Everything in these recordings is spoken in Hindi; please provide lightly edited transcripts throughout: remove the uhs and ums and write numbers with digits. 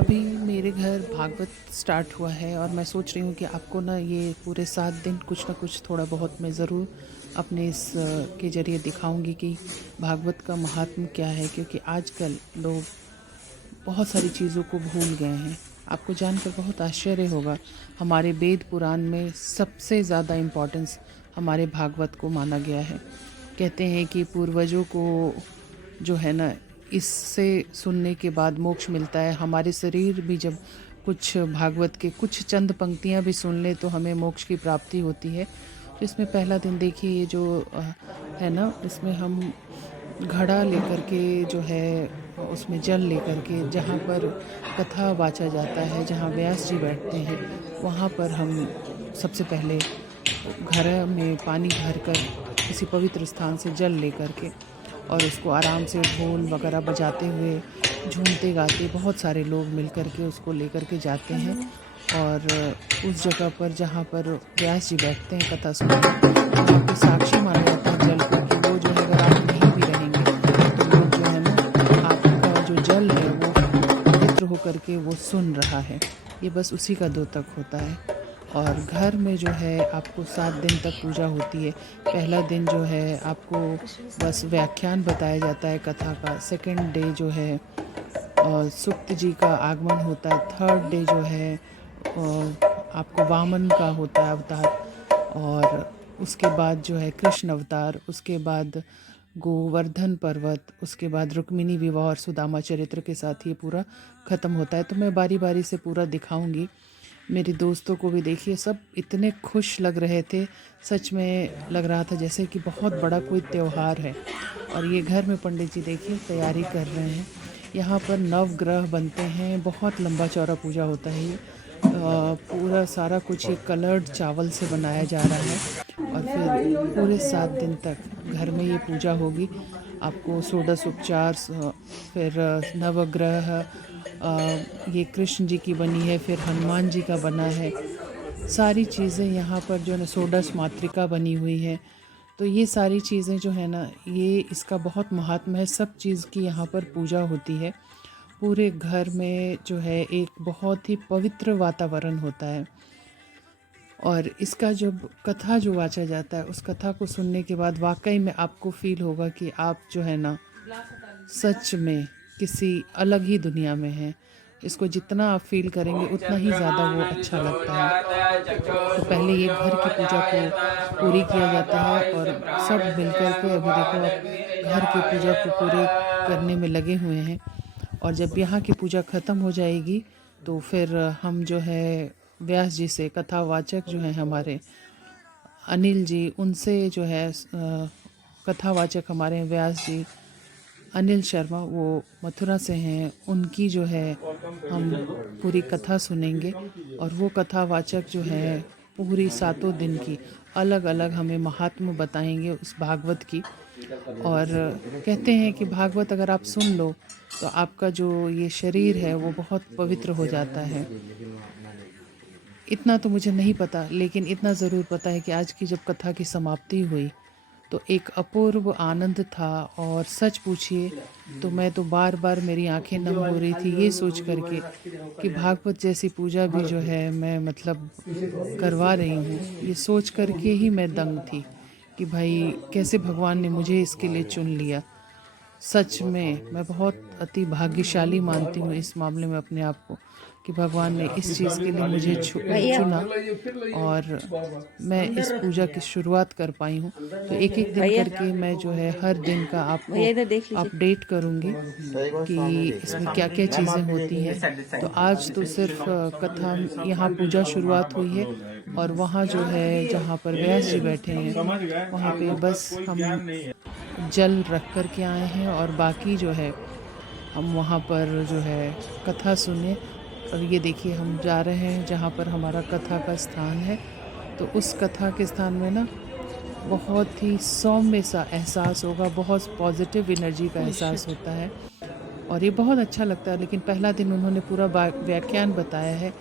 अभी मेरे घर भागवत स्टार्ट हुआ है और मैं सोच रही हूँ कि आपको ना ये पूरे 7 दिन कुछ ना कुछ थोड़ा बहुत मैं ज़रूर अपने इस के ज़रिए दिखाऊंगी कि भागवत का महात्म क्या है, क्योंकि आजकल लोग बहुत सारी चीज़ों को भूल गए हैं। आपको जानकर बहुत आश्चर्य होगा, हमारे वेद पुराण में सबसे ज़्यादा इम्पोर्टेंस हमारे भागवत को माना गया है। कहते हैं कि पूर्वजों को जो है ना, इससे सुनने के बाद मोक्ष मिलता है। हमारे शरीर भी जब कुछ भागवत के कुछ चंद पंक्तियां भी सुन ले तो हमें मोक्ष की प्राप्ति होती है। तो इसमें पहला दिन देखिए, ये जो है ना, इसमें हम घड़ा लेकर के जो है उसमें जल लेकर के जहाँ पर कथा वाचा जाता है, जहाँ व्यास जी बैठते हैं, वहाँ पर हम सबसे पहले घर में पानी भरकर किसी पवित्र स्थान से जल लेकर के और उसको आराम से ढोल वगैरह बजाते हुए झूमते गाते बहुत सारे लोग मिलकर के उसको लेकर के जाते हैं। और उस जगह पर जहाँ पर व्यास जी बैठते हैं कथा सुनने, वहाँ पे साक्षी माना जाता है जल को, कि वो जो है अगर आप नहीं भी रहेंगे तो वो जो है ना, आपका जो जल है वो पवित्र होकर के वो सुन रहा है। ये बस उसी का द्योतक होता है। और घर में जो है आपको 7 दिन तक पूजा होती है। पहला दिन जो है आपको बस व्याख्यान बताया जाता है कथा का। सेकंड डे जो है सुक्त जी का आगमन होता है। थर्ड डे जो है आपको वामन का होता है अवतार। और उसके बाद जो है कृष्ण अवतार, उसके बाद गोवर्धन पर्वत, उसके बाद रुक्मिणी विवाह और सुदामा चरित्र के साथ ये पूरा ख़त्म होता है। तो मैं बारी बारी से पूरा दिखाऊंगी। मेरे दोस्तों को भी देखिए, सब इतने खुश लग रहे थे, सच में लग रहा था जैसे कि बहुत बड़ा कोई त्यौहार है। और ये घर में पंडित जी देखिए तैयारी कर रहे हैं। यहाँ पर नवग्रह बनते हैं, बहुत लंबा चौड़ा पूजा होता है ये। पूरा सारा कुछ ये कलर्ड चावल से बनाया जा रहा है। और फिर पूरे 7 दिन तक घर में ये पूजा होगी। आपको षोडश उपचार, फिर नवग्रह, ये कृष्ण जी की बनी है, फिर हनुमान जी का बना है। सारी चीज़ें यहाँ पर जो है ना, षोडश मातृका बनी हुई है। तो ये सारी चीज़ें जो है ना, ये इसका बहुत महात्म है। सब चीज़ की यहाँ पर पूजा होती है। पूरे घर में जो है एक बहुत ही पवित्र वातावरण होता है। और इसका जब कथा जो वाचा जाता है, उस कथा को सुनने के बाद वाकई में आपको फील होगा कि आप जो है ना, सच में किसी अलग ही दुनिया में हैं। इसको जितना आप फील करेंगे उतना ही ज़्यादा वो अच्छा लगता है। तो पहले ये घर की पूजा को पूरी किया जाता है और सब मिलकर के, अभी देखो आप घर की पूजा को पूरे करने में लगे हुए हैं। और जब यहाँ की पूजा ख़त्म हो जाएगी तो फिर हम जो है व्यास जी से, कथावाचक जो हैं हमारे अनिल जी, उनसे जो है कथावाचक हमारे हैं व्यास जी, अनिल शर्मा, वो मथुरा से हैं। उनकी जो है हम पूरी कथा सुनेंगे। और वो कथावाचक जो है पूरी 7 दिन की अलग अलग हमें महात्म बताएंगे उस भागवत की। और कहते हैं कि भागवत अगर आप सुन लो तो आपका जो ये शरीर है वो बहुत पवित्र हो जाता है। इतना तो मुझे नहीं पता, लेकिन इतना ज़रूर पता है कि आज की जब कथा की समाप्ति हुई तो एक अपूर्व आनंद था। और सच पूछिए तो मैं तो बार बार मेरी आंखें नम हो रही थी ये सोच करके कि भागवत जैसी पूजा भी जो है मैं मतलब करवा रही हूँ। ये सोच करके ही मैं दंग थी कि भाई कैसे भगवान ने मुझे इसके लिए चुन लिया। सच में मैं बहुत अति भाग्यशाली मानती हूँ इस मामले में अपने आप को, कि भगवान ने इस चीज़ के लिए मुझे चुना और मैं इस पूजा की शुरुआत कर पाई हूँ। तो एक एक दिन करके मैं जो है हर दिन का आपको अपडेट करूँगी कि इसमें क्या क्या चीज़ें होती हैं। तो आज तो सिर्फ कथा, यहाँ पूजा शुरुआत हुई है और वहाँ जो है जहाँ पर व्यास जी बैठे हैं वहाँ पे बस हम जल रख कर के आए हैं और बाकी जो है हम वहाँ पर जो है कथा सुने। और ये देखिए हम जा रहे हैं जहाँ पर हमारा कथा का स्थान है। तो उस कथा के स्थान में ना बहुत ही सौम्य सा एहसास होगा, बहुत पॉजिटिव एनर्जी का एहसास होता है और ये बहुत अच्छा लगता है। लेकिन पहला दिन उन्होंने पूरा व्याख्यान बताया है।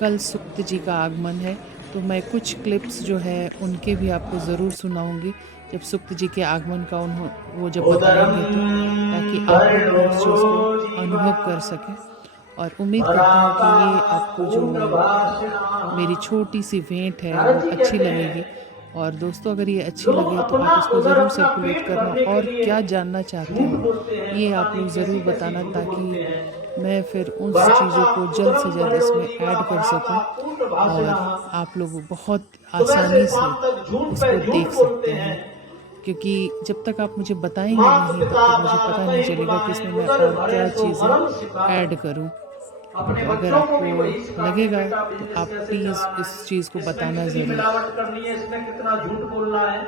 कल सुक्त जी का आगमन है, तो मैं कुछ क्लिप्स जो है उनके भी आपको ज़रूर सुनाऊंगी जब सुक्त जी के आगमन का वो जब बताएंगे, तो ताकि आप लोग भी उस चीज़ को अनुभव कर सकें। और उम्मीद करती हूँ कि ये आपको जो मेरी छोटी-सी भेंट है वो अच्छी हैं। लगेगी। और दोस्तों, अगर ये अच्छी लोग लगे तो अपना आप इसको उधर ज़रूर अपना सर्कुलेट पेट करना, भरने के और लिए क्या जानना चाहते झूठ हो, बोलते हैं, ये पता आप नहीं लोग ज़रूर कैसी-कैसी बताना, झूठ ताकि बोलते हैं। मैं फिर उस भराता चीज़ों को जल्द से पुत्रम जल्द इसमें भैरव ऐड कर भराता सकूँ पुत्र और भाषणः। आप लोग बहुत सुबह से आसानी शाम से तक झूठ पे इसको झूठ देख बोलते सकते हैं। हैं। क्योंकि जब तक आप मुझे बताएँगे मात नहीं, तब पिता तक मुझे पता दानत नहीं ही चलेगा कि बुलाएं, इसमें मैं उदर और भरे क्या सो चीज़ें मरम सिखाए। ऐड करूँ। अपने तो अगर बच्चों को आपको भी वही सिखाते लगेगा बेटा तो बिजनेस आप कैसे प्लीज़ चलाना इस चीज़ को है, इसमें बताना कितनी ज़रूर। मिलावट करनी है, इसमें कितना झूठ बोलना है।